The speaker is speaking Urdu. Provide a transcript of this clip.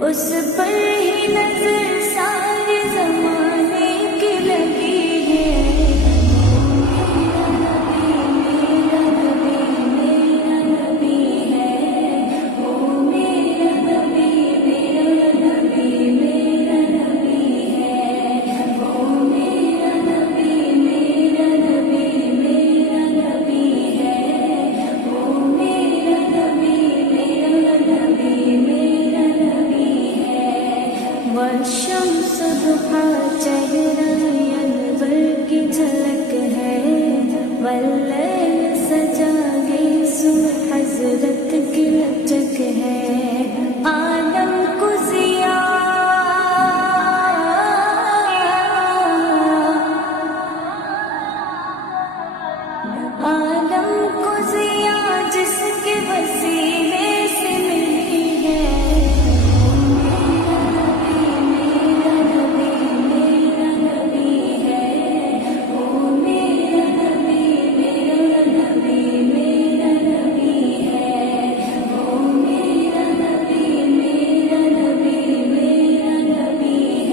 اس پر ہی نظر سارے زمانے کی لگی ہے۔ میرا نبی میرا نبی ہے، وہ میرا نبی میرا نبی میرا نبی ہے، وہ میرا نبی میرا نبی میرا نبی ہے، وہ میرا نبی میرا نبی میرا نبی ہے۔ والشمس ضحیٰ چہرہ انور کی جھلک ہے،